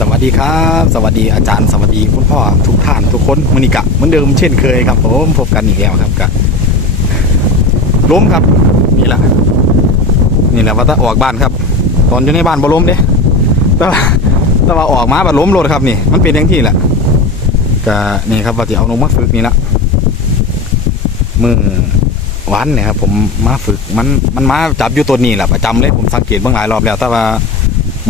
สวัสดีครับสวัสดีอาจารย์สวัสดีคุณพ่อทุกท่านทุกคนมณิกะเหมือนเดิมเช่นเคยครับผมพบกันอีกแล้วครับกับล้มครับนี่แหละว่าถ้าออกบ้านครับตอนอยู่ในบ้านบ่ล้มเด้แต่ว่าออกมาบัดล้มรถครับนี่มันเป็นอย่างที่แหละก็นี่ครับว่าจะเอาลงมาฝึกนี่ละมือวันเนี่ยครับผมมาฝึกมันมาจับอยู่ตัวนี้แหละประจำเลยผมสังเกตเบื้องหลายรอบแล้วแต่ว่า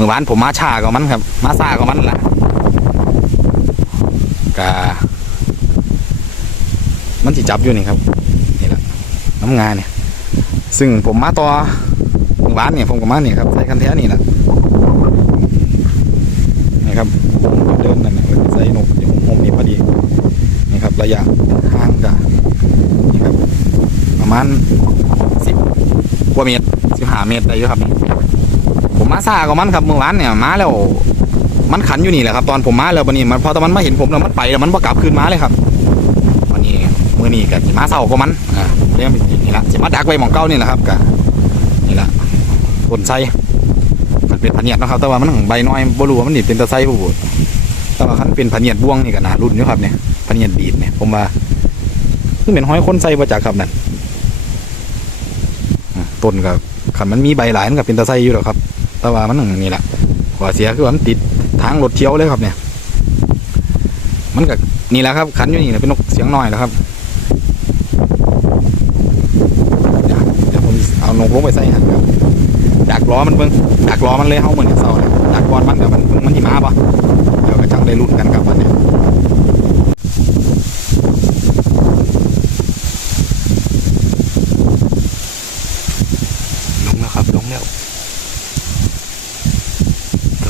มือวานผมมาช้ากับมันครับมาซ่ากับมันแหละกะมันที่จับอยู่นี่ครับนี่แหละน้ำงานเนี่ยซึ่งผมมาต่อมือวานเนี่ยผมกับมาเนี่ยครับใส่คันแท้นี่แหละนี่ครับเดินนั่นนะใส่หนุกอยู่มุมนี้พอดีนี่ครับระยะห่างกันนี่ครับประมาณ10 กว่าเมตร15 เมตรได้เยอะครับผมมาซ่ากับมันครับเมื่อวานเนี่ยมาแล้วมันขันอยู่นี่แหละครับตอนผมมาแล้ววันนี้มันพอตอนมันมาเห็นผมแล้วมันไปแล้วมันกลับคืนมาเลยครับวันนี้เมื่อนี้กับมาเศร้ากับมันเรื่องนี่ละจะมาดักไว้หมองเก้านี่แหละครับกับนี่ละคนไส้มันเป็นพะเนียดนะครับแต่ว่ามันใบน้อยบ่รู้ว่ามันนี่เป็นตะไส้ผู้บุแต่ว่าคันเป็นพะเนียดบ่วงนี่ก็น่ารุ่นอยู่ครับเนี่ยพะเนียดบีดเนี่ยผมว่าซึ่งเป็นห้อยคนไส้มาจากครับนั่นต้นกับขันมันมีใบหลายมันก็เป็นตะไส้อยู่หรอกครับแต่ว่ามันนี่แหละขวาเสียคือว่ามันติดทางรถเที่ยวเลยครับเนี่ยมันก็นี่แหละครับขันอยู่นี่เป็นนกเสียงน้อยแล้วครับเดี๋ยวผมเอานกลงไปใส่ครับดักล้อมันเบิ่งดักล้อมันเลยเข้าเหมือนเสาเลยดักบอลมันกับมันที่มาปะเดี๋ยวก็จังได้รุ่นกันครับวันนี้ลงแล้วครับลงแล้ว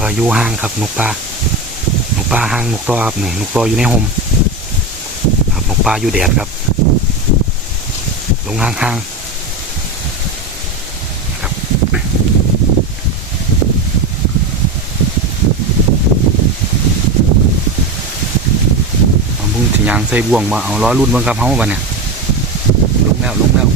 ก็อยู่ห่างครับนกปลาห่างนกตอครับนี่นกตออยู่ในโฮมครับนกปลาอยู่แดดครับลงห่างครับเอาบุ้งถึงยางใส่บ่วงมาเอาล้อรุ่นบ้างครับเฮาวันเนี่ยลงแล้ว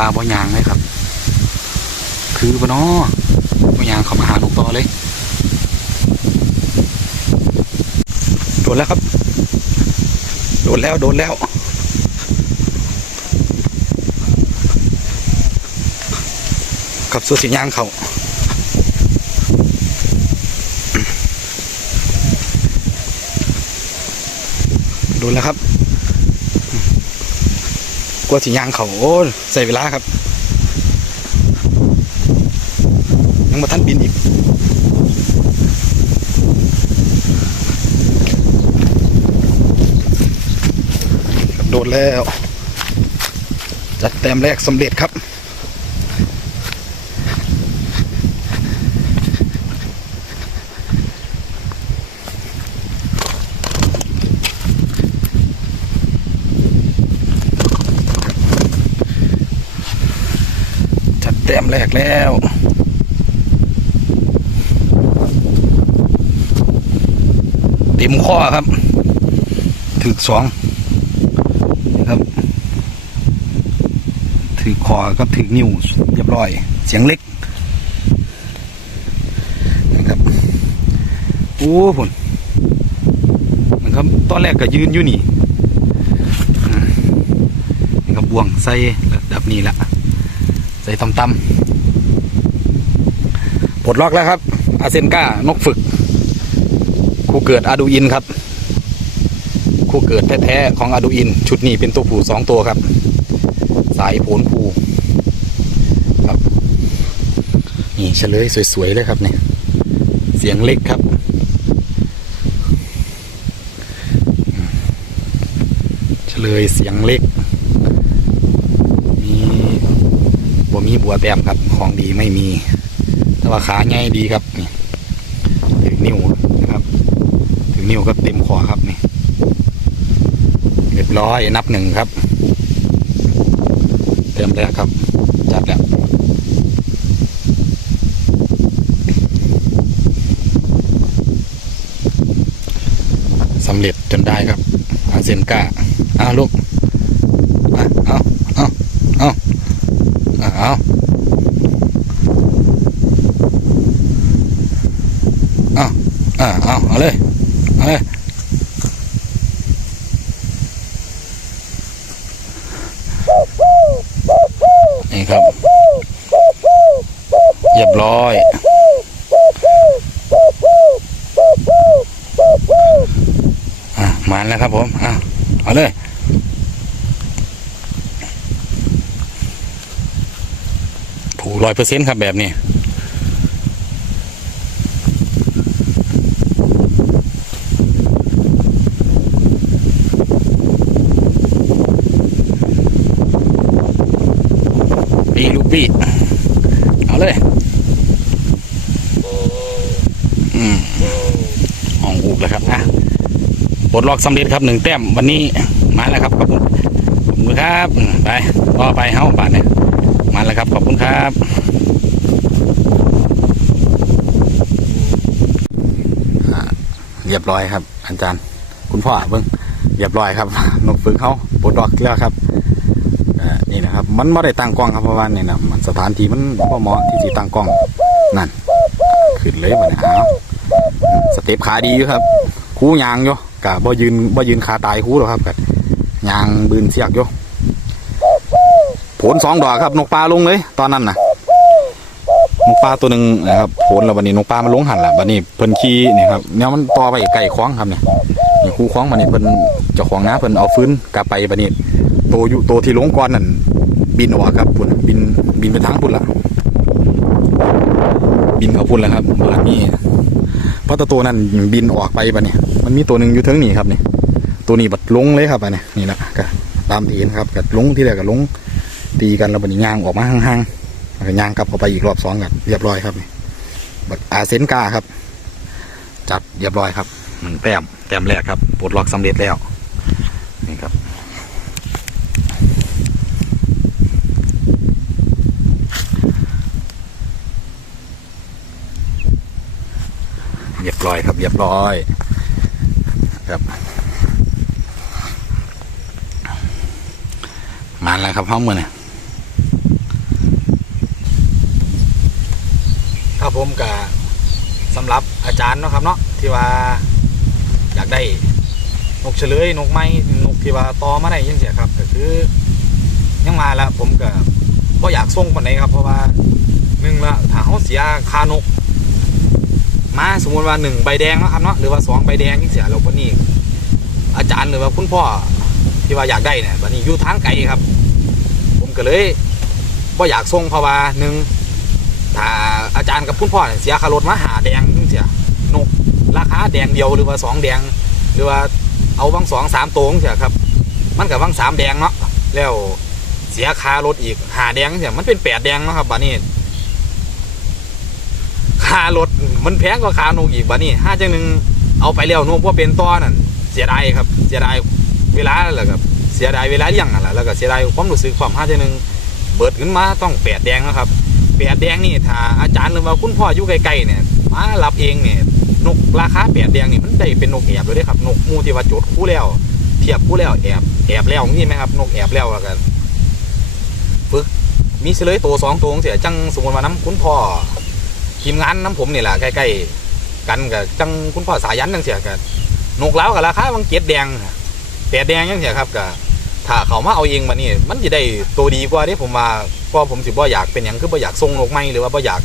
ปลาบ่ยางเลยครับคือบ่น้อบ่ยางเข้ามาหาลูกต่อเลยโดนแล้วครับโดนแล้วกับสุดสิยางเขาโดนแล้วครับกลัวสิยางเขาโอ้ใส่เวลาครับยังมาทันบินอีกโดนแล้วจัดแต้มแรกสำเร็จครับแต้มแรกแล้วเต็มข้อครับถึก2ครับถึกคอก็ถึกนิ้วเรียบร้อยเสียงเล็กนะครับโอ้ผลมันครับตอนแรกก็ยืนอยู่นี่ครับบ่วงใส่ระดับนี้ละใส่ต่ำปลดล็อกแล้วครับอาเซนก้านกฝึกคู่เกิดอาดูอินครับคู่เกิดแท้ๆของอาดูอินชุดนี้เป็นตัวผู้2 ตัวครับสายโผลผูครับนี่เฉลยสวยๆเลยครับเนี่ยเสียงเล็กครับเฉลยเสียงเล็กมีบัวแต้มครับของดีไม่มีแต่ว่าขาใหญ่ดีครับนี่ถึงนิ้วนะครับถึงนิ้วก็เต็มคอครับนี่เรียบร้อยนับ1ครับเต็มแล้วครับ จัดแล้วสำเร็จจนได้ครับอาเซนกาลูกเอาเลยนี่ครับเรียบร้อยมาแล้วครับผมเอาเลยผู100%ครับแบบนี้ลูกพี่เอาเลยห้องอุกเลยครับปลดล็อกสำเร็จครับ1 แต้มวันนี้มาแล้วครับขอบคุณครับไปต่อไปเฮ้าป่านเนี่ยมาแล้วครับขอบคุณครับเรียบร้อยครับอาจารย์คุณพ่อเบิ้งเรียบร้อยครับนกฝึกเขาปลดล็อกแล้วครับนี่นะครับมันไม่ได้ตั้งกล้องครับเพราะว่านี่นะมันสถานที่มันพอเหมาะที่จะตั้งกล้องนั่นขึ้นเลยวันนี้สเต็ปขาดีอยู่ครับคู่ยางอยู่กะบ่ยืนขาตายคู่หรอกครับกะยางบืนเสียกอยู่ผล2 ดอกครับนกปลาลงเลยตอนนั้นนะนกปลาตัวหนึ่งนะครับผลแล้ววันนี้นกปลามันลงหันละวันนี้เพิ่นขี้นี่ครับเนี่ยมันต่อไปไก่คล้องครับเนี่ยนี่คู่คล้องวันนี้เพิ่นเจ้าของนะเพิ่นเอาฟื้นกลับไปวันนี้ตัวที่ลงก่อนนั่นบินออกครับพุ่นบินไปทางพุ่นละบินเขาพุ่นแล้วครับวันนี้เพราะตัวนั้นบินออกไปบัดนี้มันมีตัวหนึ่งอยู่ทั้งนี้ครับนี่ตัวนี้บัดลงเลยครับอันนี้นี่แหละก็ตามที่เห็นครับก็ลงที่แรกก็ลงตีกันแล้วบัดนี้ย่างออกมาห่างๆแล้วก็ย่างกลับเข้าไปอีกรอบ2กันเรียบร้อยครับนี่บัดอาเซนกาครับจัดเรียบร้อยครับ1 แต้มแรกครับปลดล็อกสำเร็จแล้วนี่ครับเรียบร้อยครับเรียบร้อยครับมาแล้วครับห้องมือเนี่ยครับผมกับสำหรับอาจารย์เนาะครับเนาะที่ว่าอยากได้นกเฉลยนกไม้นกที่ว่าต่อมาได้ยังเสียครับก็คือยังมาแล้วผมก็อยากส่งคนไหนครับเพราะว่า1ละถ้าเขาเสียคานกมาสมมติว่า1 ใบแดงนะครับเนาะหรือว่า2 ใบแดงที่เสียเราวันนี้อาจารย์หรือว่าคุณพ่อที่ว่าอยากได้เนี่ยวันนี้อยู่ทางไกลครับผมก็เลยก็อยากส่งเพราะว่า1ถ้าอาจารย์กับคุณพ่อเสียค่ารถมาหาแดงที่เสียนกราคาแดงเดียวหรือว่า2 แดงหรือว่าเอาบาง2-3 ตัวเสียครับมันกับบาง3 แดงเนาะแล้วเสียค่ารถอีกหาแดงเสียมันเป็น8 แดงนะครับวันนี้ค่ารถมันแพงกว่าค่านกอีกบ้านี่5 จัง 1เอาไปแล้วนกว่าเป็นต้อนั่นเสียดายครับเสียดายเวลาแล้วครับเสียดายเวลาเลี้ยงนั่นแหละแล้วก็เสียดายความรู้สึกความ5 จัง 1เบิดขึ้นมาต้อง8 แดงนะครับ8 แดงนี่ถ้าอาจารย์หรือว่าคุณพ่ออยู่ไกลๆเนี่ยมารับเองเนี่ยนกราคา8 แดงนี่มันได้เป็นนกแอบเลยได้ครับนกมูที่ว่าจดคู่แล้วเทียบคู่แล้วแอบแล้วนี่ไหมครับนกแอบแล้วแล้วกันฝึกมีเฉลยตัว2 ตัวเสียจังสมมติว่าน้ำคุณพ่อทีมงานน้ำผมนี่แหละใกล้ๆกันกับจังคุณพ่อสายันจังเสียกันนกเล้ากับราคาบาง7 แดง8 แดงยังเสียครับกับถ้าเขามาเอาเองมานี่มันจะได้ตัวดีกว่าที่ผมว่าก็ผมสิบ่อยากเป็นอย่างคือบ่อยากส่งนกไม้หรือว่าบ่อยาก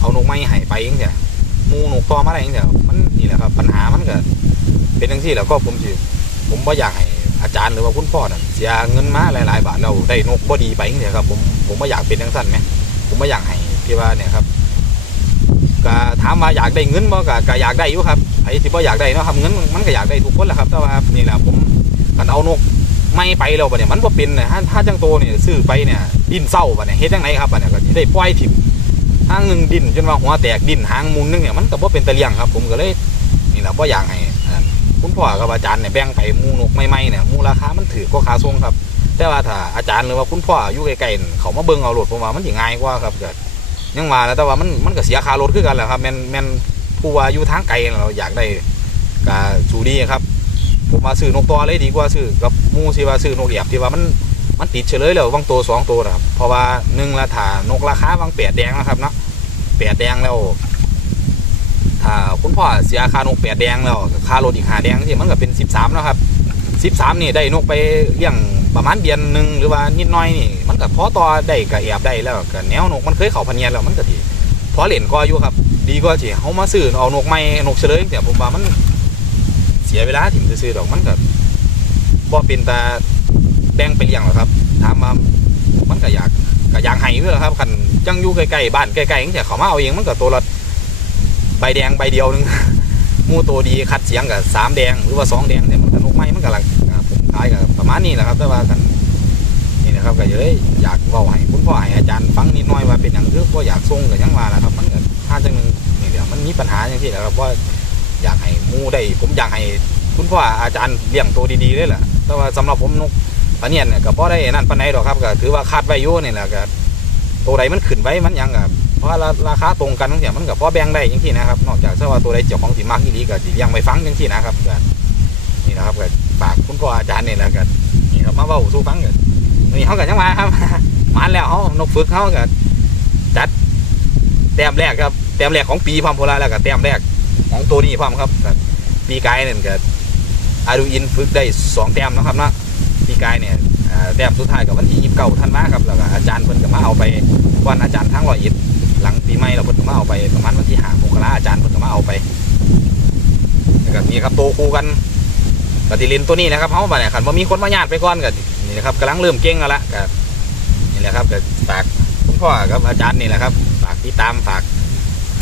เอานกไม้หายไปยังเสียมูนกต่อมาอะไรยังเสียมันนี่แหละครับปัญหามันก็เป็นอย่างที่แล้วก็ผมบ่อยากให้อาจารย์หรือว่าคุณพ่อน่ะเสียเงินมาหลายๆ บาทเราได้นกบ่ดีไปยังเสียครับผมบ่อยากเป็นอย่างสั้นไหมผมบ่อยากให้ที่ว่าเนี่ยครับก็ถามว่าอยากได้เงินบ่ก็อยากได้อยู่ครับไอ้ที่บ่อยากได้เนาะครับเงินมันก็อยากได้ทุกคนแหละครับแต่ว่านี่แหละผมกันเอานกไม่ไปแล้วเนี่ยมันบ่เป็นเนี่ยถ้าจังโตเนี่ยซื้อไปเนี่ยดิ้นเศร้าเนี่ยเฮ็ดจังไหนครับเนี่ยก็สิได้ปล่อยถิ่มหางนึงดิ้นจนว่าหัวแตกดิ้นหางมุมนึงเนี่ยมันก็บ่เป็นตะเลียงครับผมก็เลยนี่แหละบ่อยากให้คุณพ่อกับอาจารย์เนี่ยแบ่งไปมูนกใหม่ๆเนี่ยมูราคามันถือกว่าค่าส่งครับแต่ แต่ว่าถ้าอาจารย์หรือว่าคุณพ่ออยู่ใกล้ๆเขามาเบิ่งเอารถผมว่ามันสิง่ายกว่าครับก็ยังมาแล้วแต่ว่ามันก็เสียค่ารถคือกันแหละครับแม่นผู้ว่าอยู่ทางไกลเราอยากได้ก็สูดีครับผมมาซื้อนกตัวเลยดีกว่าซื้อกับมูสิว่าซื้อนกเอียบที่ว่ามันติดเฉลยแล้วบางตัว2ตัวนะครับเพราะว่า1ละถ้านกราคาบาง8แดงนะครับเนาะ8แดงแล้วถ้าคุณพ่อเสียค่านก8แดงแล้วค่ารถอีก5แดงที่มันก็เป็น13แล้วครับ13นี่ได้นกไปเลี้ยงประมาณเดือนนึงหรือว่านิดน้อยนี่มันก็พอต่อได้ก็แอบได้แล้วก็แนวนกมันเคยเข้าพะเนียนแล้วมันก็ดีพอเล่นก็อยู่ครับดีกว่าที่เฮามาซื้อเอานกใหม่นกเฉลยแต่ผมว่ามันเสียเวลาถิ่มซื้อดอกมันก็บ่เป็นตาแบ่งไปเลี้ยงหรอกครับถามว่ามันก็อยากให้ด้วยครับคันจังอยู่ใกล้ๆบ้านใกล้ๆจังซี่เขามาเอาเองมันก็ตัวละใบแดงใบเดียวนึงมูตัวดีคัดเสียงกับ3แดงหรือว่า2แดงเนี่ยมันก็นกไม้มันก็ผมขายกับประมาณนี้แหละครับแต่ว่ากันนี่นะครับก็เลยอยากเว้าให้คุณพ่อให้อาจารย์ฟังนิดหน่อยว่าเป็นอย่างคือว่าอยากส่งกับยังว่าแหละครับมันก็ถ้าจังนึงนี่เดี๋ยวมันมีปัญหาอย่างที่แหละครับว่าอยากให้มูได้ผมอยากให้คุณพ่ออาจารย์เลี้ยงตัวดีๆเลยแหละแต่ว่าสำหรับผมนกปะเนียนเนี่ยก็พอได้นั่นปานใดหรอกครับก็ถือว่าคาดไว้อยู่นี่แหละก็ตัวใดมันขึ้นไว้มันยังกับเพราะราคาตรงกันทั้งเสียมันกับพอแบ่งได้อย่างที่นะครับนอกจากว่าตัวใดเจ้าของสิมากที่ดีก็สิยังไม่ฟังอย่างที่นะครับก็นี่นะครับก็ฝากคุณพ่ออาจารย์นี่แหละก็นี่ครับมาเว้าสู่ฟังกันนี่เขาก็ยังมาครับมาแล้วเขานกฝึกเขาก็จัดแต้มแรกครับแต้มแรกของปีพร้อมโพลาแล้วก็แต้มแรกของตัวนี้พร้อมครับปีกายเนี่ยก็อาดูอินฝึกได้2แต้มนะครับนะปีกายเนี่ยแต้มสุดท้ายกับวันที่29ธันวาคมครับแล้วก็อาจารย์เพิ่นก็มาเอาไปวันอาจารย์ทั้ง101หลังปีใหม่เราเพิ่นก็มาเอาไปประมาณวันที่5 มกราอาจารย์เพิ่นก็มาเอาไปแล้วก็นี่ครับโตคู่กันก็สิเล่นตัวนี้นะครับเฮาบ่เนี่ยคันบ่มีคนมาญาติไปก่อนก็นี่นะครับกำลังเริ่มเก่งแล้วล่ะก็นี่แหละครับก็ฝากคุณพ่อกับอาจารย์นี่แหละครับฝากติดตามฝาก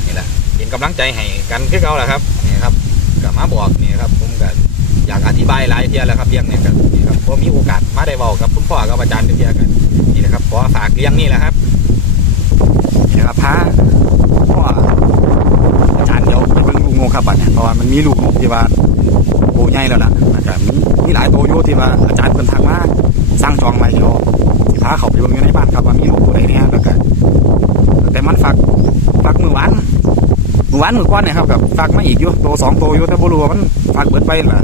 นี่แหละเป็นกำลังใจให้กันคือเก่าแหละครับนี่ครับก็มาบอกนี่ครับผมก็อยากอธิบายหลายเที่ยแล้วครับเรื่องเนี่ยครับนี่ครับพอมีโอกาสมาได้เว้ากับคุณพ่อกับอาจารย์เที่ยกันนี่แหละครับขอฝากเรื่องนี้แหละครับนี่ครับพาพ่ออาจารย์เดี๋ยวไปเบิ่งลูกนกครับบัดเนี่ยเพราะว่ามันมีลูกนกที่ว่าโตใหญ่แล้วล่ะนะครับมีหลายโตอยู่ที่ว่าอาจารย์เพิ่นทักมาสร้างจองไว้เดี๋ยวสิพาเขาไปเบิ่งอยู่ในบ้านครับว่ามีนกตัวใดเนี่ยแล้วก็แต่มันฝากมื้อวานมื้อก่อนเนี่ยครับกับฝากมาอีกอยู่โต2โตอยู่แต่บ่รู้ว่ามันฝากเบิดไปล่ะ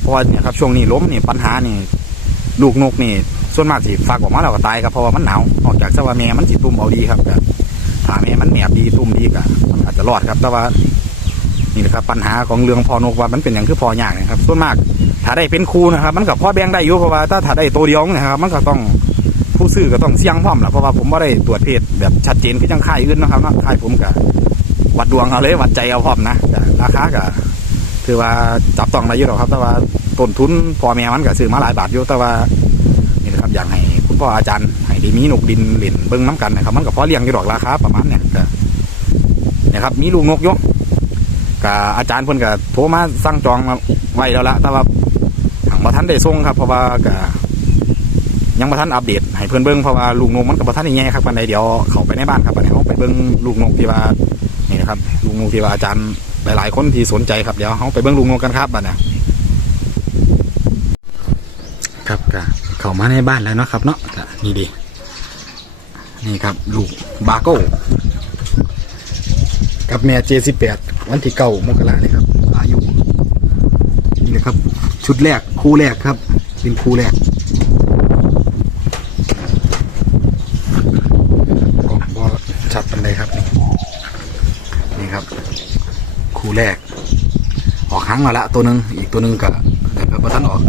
เพราะว่าเนี่ยครับช่วงนี้ลมนี่ปัญหานี่ลูกนกนี่ส่วนมากสิฝากออกมาแล้วก็ตายครับเพราะว่ามันหนาวนอกจากซะว่าแม่มันสิตุ่มเอาดีครับก็ถ้าแม่มันแหนบดีตุ่มดีก็มันอาจจะรอดครับแต่ว่านี่แหละครับปัญหาของเรื่องพอนกว่ามันเป็นอย่างคือพอยากนะครับส่วนมากถ้าได้เป็นคู่นะครับมันก็พอแบ่งได้อยู่เพราะว่าถ้าได้ตัวเดียวนะครับมันก็ต้องผู้ซื้อก็ต้องเสี่ยงพร้อมแหละเพราะว่าผมไม่ได้ตรวจเพศแบบชัดเจนคือจังค่ายอื่นนะครับค่ายผมก็วัดดวงเอาเลยวัดใจเอาพร้อมนะราคาก็ถือว่าจับต้องได้อยู่หรอกครับแต่ว่าต้นทุนพ่อแม่มันก็ซื้อมาหลายบาทอยู่แต่ว่านี่นะครับอยากให้คุณพ่ออาจารย์ให้ได้มีนกดินเล่นเบิ้งน้ำกันนะครับมันก็พอเลี้ยงอยู่ดอกราคาประมาณเนี่ยก็นะครับมีลูกนกอยู่กับอาจารย์เพิ่นก็โทรมาสั่งจองไว้แล้วละแต่ว่าทางบ่ทันได้ส่งครับเพราะว่าก็ยังบ่ทันอัปเดตให้เพิ่นเบิ่งเพราะว่าลูกนกมันก็บ่ทันได้แย่ครับปานใดเดี๋ยวเข้าไปในบ้านครับอันนี้เฮาไปเบิ่งลูกนกที่ว่านี่นะครับลูกนกที่ว่าอาจารย์หลายๆคนที่สนใจครับเดี๋ยวเฮาไปเบิ่งลูกนกกันครับบัดนี้ครับก็เข้ามาในบ้านแล้วเนาะครับเนาะนี่ดินี่ครับลูกบาโก้กับแม่J18วันที่9 มกราคมนี่ครับอายุนี่แหละครับชุดแรกคู่แรกครับเป็นคู่แรกก็ชัดเป็นเลยครับนี่ครับคู่แรกออกหางมาละตัวหนึ่งอีกตัวหนึ่งกับนะครับพอท่านออก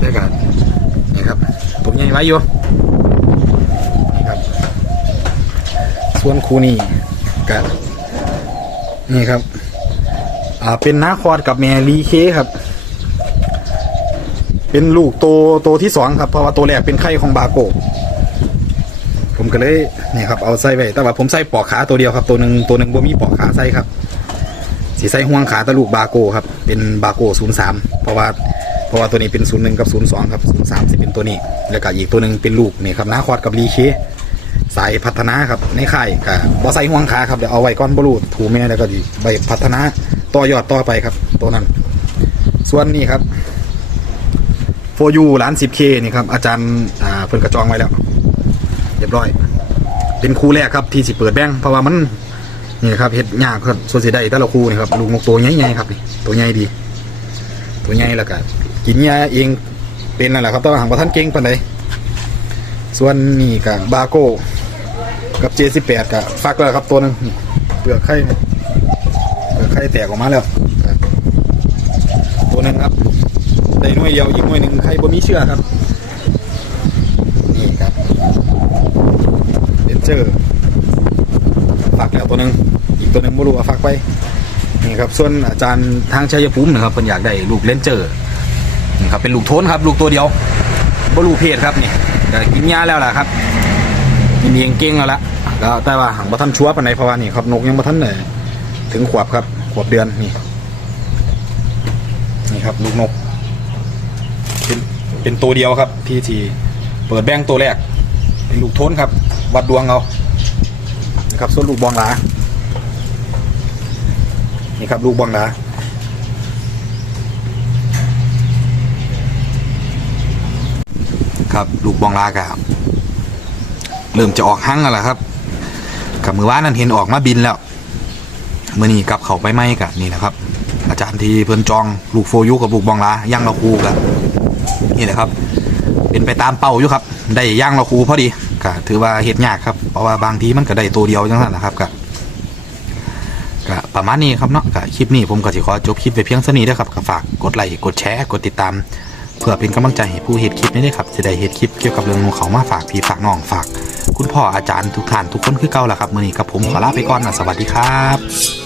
ได้กันนี่ครับตัวใหญ่ไว้อยู่นี่ครับส่วนคู่นี้กับนี่ครับเป็นนาคอดกับแมรีเคครับเป็นลูกโตที่2ครับเพราะว่าตัวแรกเป็นไข่ของบาโก้ผมก็เลยนี่ครับเอาใส่ไว้แต่ว่าผมใส่ปอกขาตัวเดียวครับตัวหนึ่งบ่มีปอกขาใส่ครับสีใส่ห่วงขาตะลูกบาโก้ครับเป็นบาโก้03เพราะว่าตัวนี้เป็น01กับ02ครับ03จะเป็นตัวนี้แล้วก็อีกตัวหนึ่งเป็นลูกนี่ครับนาคอดกับรีเคสายพัฒนาครับในค่ายกับบอใส่ห่วงขาครับเดี๋ยวเอาไว้ก้อนบรูดถูแม่แล้วก็ดีใบพัฒนาต่อยอดต่อไปครับตัวนั้นส่วนนี้ครับ 4U ล้าน 10K นี่ครับอาจารย์เพิ่นกระจองไว้แล้วเรียบร้อยเป็นคู่แรกครับที่สิเปิดแบงค์เพราะว่ามันนี่ครับเฮ็ดยากครับส่วนสิได้แต่ละคู่นี่ครับลูกนกตัวใหญ่ๆครับนี่ตัวใหญ่ดีตัวใหญ่แล้วก็กินยาเองเป็นนั่นแหละครับแต่ว่าหางบ่ทันเก่งปานใดส่วนนี่ก็บาโก้กับ J18 ก็ฟักแล้วครับตัวนึงเปลือกไข่แตกออกมาแล้วตัวนึงครับได้หน่วยเดียวอีกหน่วยนึงไข่บ่มีเชื้อครับนี่ครับเดนเจอร์ฟักแล้วตัวนึงอีกตัวนึงบ่รู้ว่าฟักไปนี่ครับส่วนอาจารย์ทางชัยภูมินะครับเพิ่นอยากได้ลูกเลนเจอร์นี่ครับเป็นลูกโทนครับลูกตัวเดียวบ่รู้เพศครับนี่ก็กินยาแล้วล่ะครับกินเองเก่งแล้วล่ะแล้วแต่ว่าหังบ่ทันชัวร์ปานใดเพราะว่านี่ครับนกยังบ่ทันได้ถึงขวบครับขวบเดือนนี่ครับลูกนกเป็นตัวเดียวครับที่เปิดแบงค์ตัวแรกเป็นลูกโทนครับวัดดวงเอานะครับส่วนลูกบองหลานี่ครับลูกบองหลาครับลูกบองหลากะเริ่มจะออกหั่งแล้วล่ะครับกับมือว่านนั้นเห็นออกมาบินแล้วเมื่อนี้กลับเขาไปไหมกันนี่นะครับอาจารย์ที่เพิ่นจองลูก4Uกับลูกบองหลาย่างละคูกันนี่แหละครับเป็นไปตามเป้าอยู่ครับได้ย่างละคูพอดีก็ถือว่าเฮ็ดยากครับเพราะว่าบางทีมันก็ได้ตัวเดียวจังนั้นนะครับก็ประมาณนี้ครับเนาะก็คลิปนี้ผมก็สิขอจบคลิปไปเพียงเท่านี้นะครับก็ฝากกดไลค์กดแชร์กดติดตามเพื่อเป็นกำลังใจให้ผู้เฮ็ดคลิปนี้ด้วยครับจะได้เฮ็ดคลิปเกี่ยวกับเรื่องของเขามาฝากพี่ฝากน้องฝากคุณพ่ออาจารย์ทุกท่านทุกคนคือเก่าล่ะครับมื้อนี้กับผมขอลาไปก่อนนะสวัสดีครับ